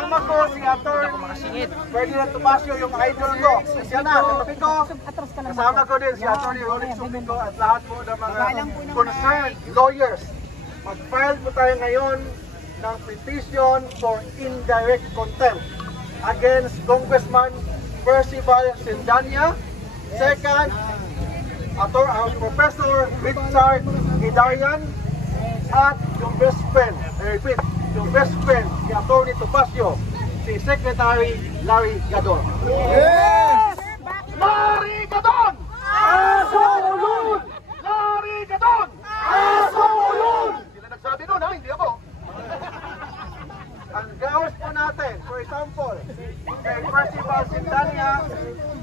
kasama ko si Atty. Ferdinand Topacio, yung idol ko. Siya na, katabi ko. Kasama ko din si Atty. Rolex Supico at lahat po ng mga concerned lawyers. Mag-file po tayo ngayon ng petition for indirect contempt against Congressman Percival Sindania. Second, Professor Richard Hidarian at yung best friend, yung best friend si Atty. Topacio, si Secretary Larry Gadon. Yes! Larry Gadon! Aso ulun! Larry Gadon! Aso ulun! Sila nagsabi nun ha, hindi ako. Ang gawas po natin, for example, kay Percival Sindania,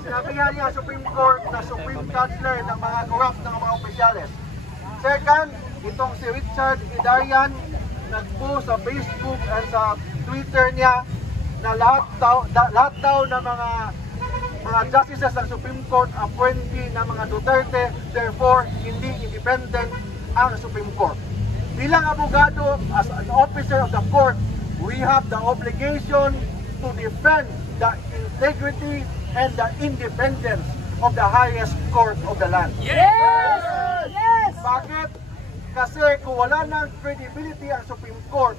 sinabihan niya Supreme Court na Supreme Counselor ng mga corrupt ng mga opisyales. Second, itong si Richard Hidarian, nag-post sa Facebook and sa Twitter niya na lahat daw ng mga justices ng Supreme Court appointee ng mga Duterte, therefore hindi independent ang Supreme Court. Bilang abogado, as an officer of the court, we have the obligation to defend the integrity and the independence of the highest court of the land. Yes! Yes! Bakit? Kasi kung wala ng credibility ang Supreme Court,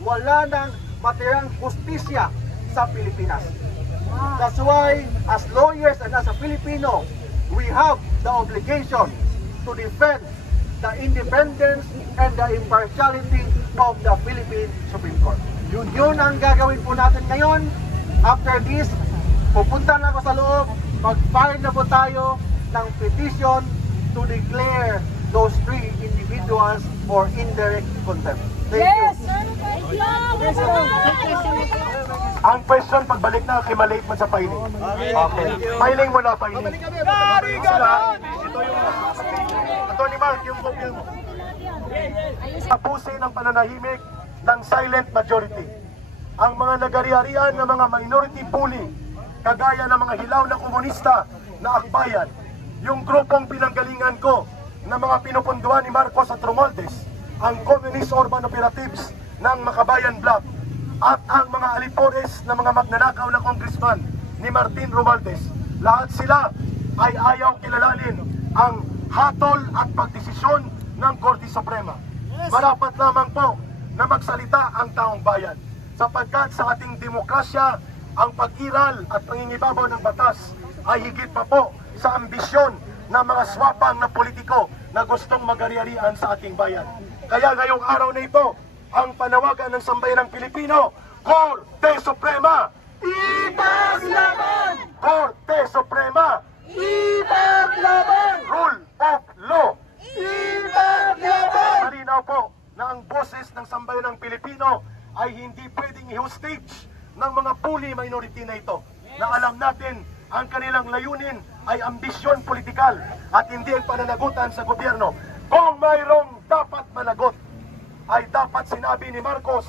wala ng matirang justisya sa Pilipinas. That's why, as lawyers and as a Filipino, we have the obligation to defend the independence and the impartiality of the Philippine Supreme Court. Yun ang gagawin po natin ngayon. After this, pupunta na ako sa loob, mag-file na po tayo ng petition to declare those three individuals for indirect contempt. Thank you. Ang question, pagbalik na, kimalate man sa filing. Okay. Filing mo na, filing. Sila, ito yung Atty. Mark, yung kopya mo. Tapusin ang pananahimik ng silent majority. Ang mga nagari-arian ng mga minority bully, kagaya ng mga hilaw na komunista na akbayan, yung grupong pinanggalingan ko na mga pinupunduan ni Marcos at Romualdez, ang Communist Urban Operatives ng Makabayan Bloc, at ang mga alipores na mga magnanakaw na congressman ni Martin Romualdez. Lahat sila ay ayaw kilalanin ang hatol at pagdesisyon ng Korte Suprema. Marapat lamang po na magsalita ang taong bayan, sapagkat sa ating demokrasya, ang pag-iral at pangingibabaw ng batas ay higit pa po sa ambisyon ng mga swapang na politiko na gustong magari-arian sa ating bayan. Kaya ngayong araw na ito, ang panawagan ng sambayanang Pilipino, Korte Suprema, ipaglaban! Korte Suprema, ipaglaban! Rule of law, ipaglaban! Malinaw po na ang boses ng sambayanang Pilipino ay hindi pwedeng i-hostage ng mga bully minority na ito, na alam natin ang kanilang layunin ay ambisyon politikal at hindi ang pananagutan sa gobyerno. Kung mayroong dapat managot, ay dapat sinabi ni Marcos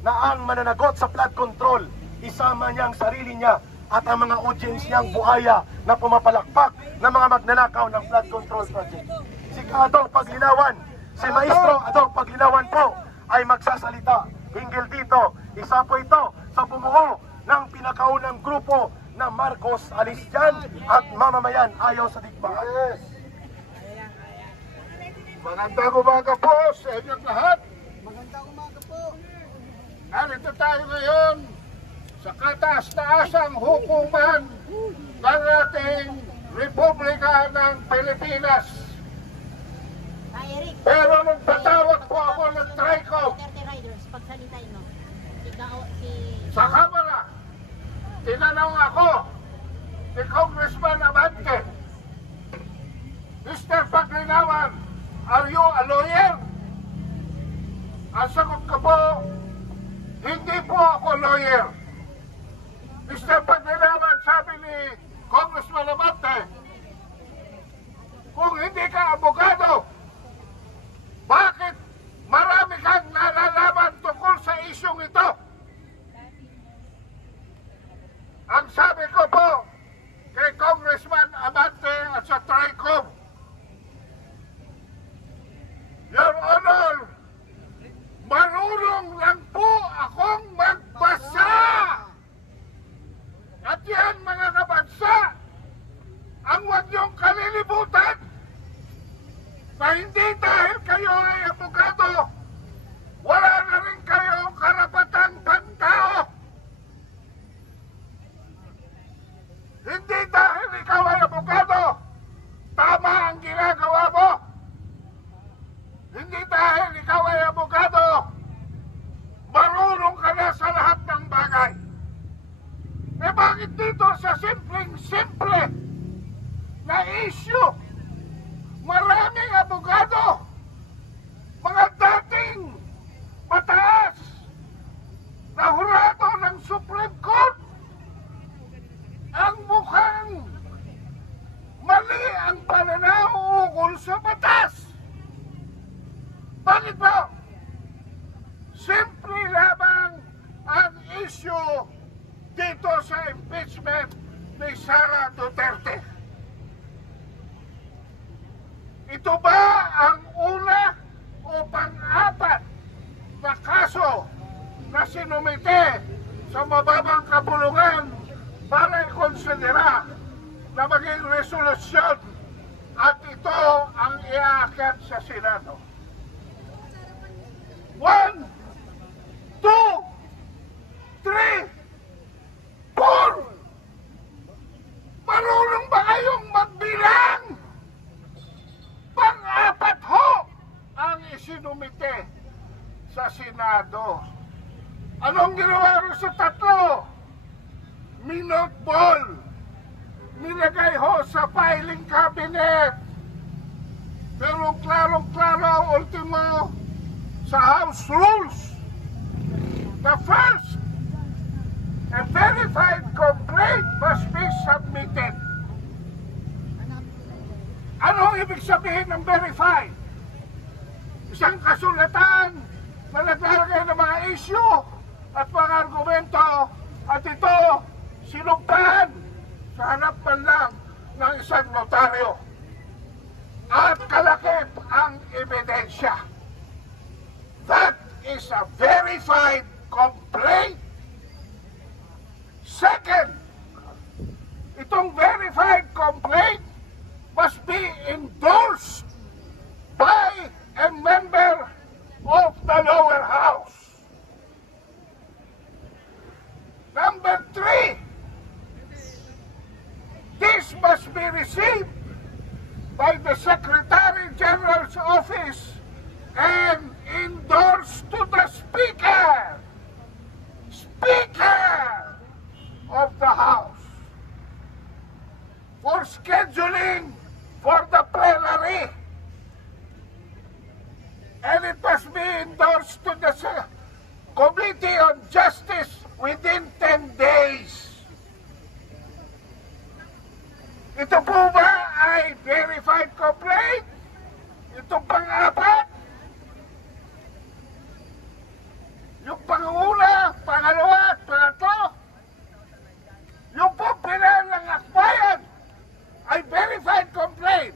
na ang mananagot sa flood control, isama niya ang sarili niya at ang mga audience niyang buhaya na pumapalakpak ng mga magnanakaw ng flood control project. Si Adong Paglinawan, si Maestro Adong Paglinawan po ay magsasalita hinggil dito. Isa po ito sa bumuo ng pinakaunang grupo na Marcos alis dyan at mamamayan ayaw sa digmaan. Yes. Magandang umaga po sa inyong lahat. Magandang umaga po. Narito tayo ngayon sa kataas-taasang hukuman ng ating Republika ng Pilipinas. Pero nung patawag po ako ng TRICOM sa Kamara, tinanong ako ni Congressman Abante, Mr. Paglinawan, are you a lawyer? Ang sagot ko po, hindi po ako lawyer. Mr. Paglinawan, sabi ni Congressman Abante, kung hindi ka abogado, bakit marami kang nalalaman tungkol sa isyong ito? Ang sabi ko po kay Congressman Abante at sa TRICOM, Your Honor, marunong lang po akong magbasa! Bakit dito sa simple na issue, maraming abogado, mga dating mataas na hurado ng Supreme Court, ang mukhang mali ang pananaw ukol sa batas? Bakit ba? Simple lamang ang issue dito sa impeachment ni Sara Duterte. Ito ba ang una o pang-apat na kaso na sinumite sa mababang kapulungan para ikonsidera na maging resolusyon at ito ang iaakyat sa Senado? 1, 2, 3, 4. Marunong ba kayong magbilang? Pang-apat ho ang isinumite sa Senado. Anong ginawa rin sa tatlo? Minutbol. Nilagay ho sa filing cabinet. Pero klarong-klaro ang ultimo sa House Rules. The first, a verified complaint must be submitted. Ano ibig sabihin ng verified? Isang kasulatan na naglalagay ng mga issue at mga argumento at ito sinumpan sa harapan lang ng isang notaryo. At kalakip ang ebidensya. That is a verified complaint. Second, itong verified complaint must be endorsed by a member of the lower house. Number 3, this must be received by the Secretary General's office and endorsed to the Speaker of the House for scheduling for the plenary, and it must be endorsed to the Committee on Justice within 10 days. Ito po ba ay verified complaint? Ito pang-apat? Yung panguna, pangalawa at pangatlo? Yung po pinal ng akbayan ay verified complaint.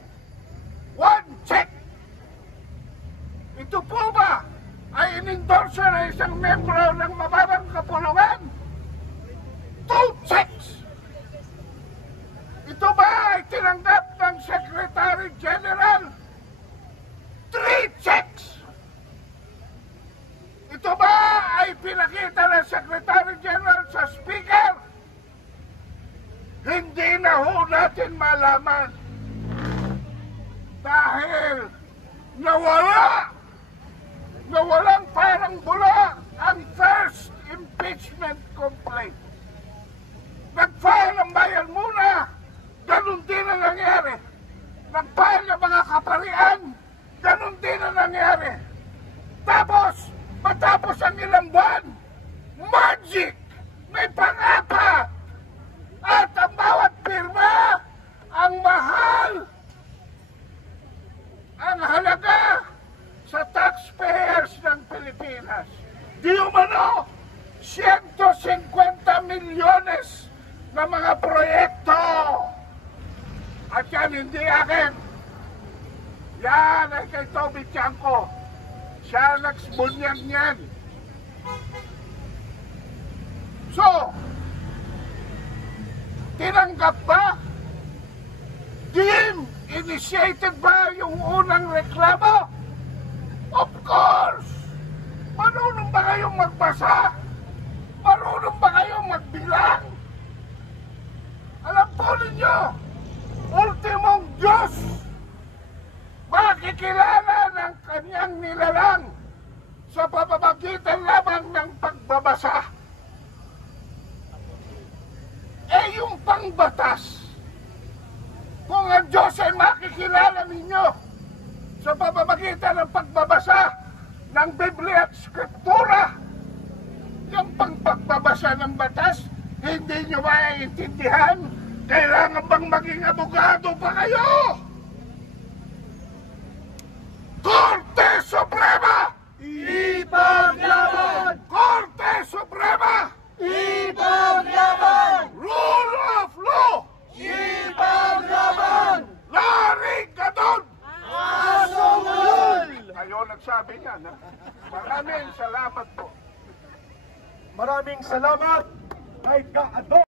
1, check. Ito po ba ay in-endorse na isang membro ng mababang kapulungan? 2 checks. Ito ba ay tinanggap ng Secretary General? 3 checks. Ito ba ay pinakita ng Secretary General sa Speaker? Hindi na ho natin malaman dahil nawalang parang bula ang first impeachment complaint. Nag-file ang bayan muna, ganun din ang nangyari. Nag-file ng mga kaparian, ganun din ang nangyari. Tapos, matapos ang ilang buwan, magic! May pang-apat! At ang bawat pirma, ang mahal, ang halaga sa taxpayers ng Pilipinas. Di umano, 150 milyones na mga proyekto. At yan hindi akin. Yan ay kay Toby Tiangco. Siya nagsbunyag niyan. So, tinanggap ba? Initiated ba yung unang reklamo? Of course! Marunong ba kayong magbasa? Marunong ba kayong magbilang? Alam po ninyo, ultimong Diyos, makikilala ng kanyang nilalang sa pamamagitan lamang ng pagbabasa. ninyo sa pamamagitan ng pagbabasa ng Biblia at Skriptura. Yung pagbabasa ng batas, hindi nyo maiintindihan? Kailangan bang maging abogado pa kayo? Korte Suprema! Ipaglaban! Korte Suprema! Ipaglaban! Rule of law! Ipaglaban! Laring ka doon! Asungol! Kayo nagsabi niyan, ha? Maraming salamat po. Maraming salamat kay Ka-Adolfo.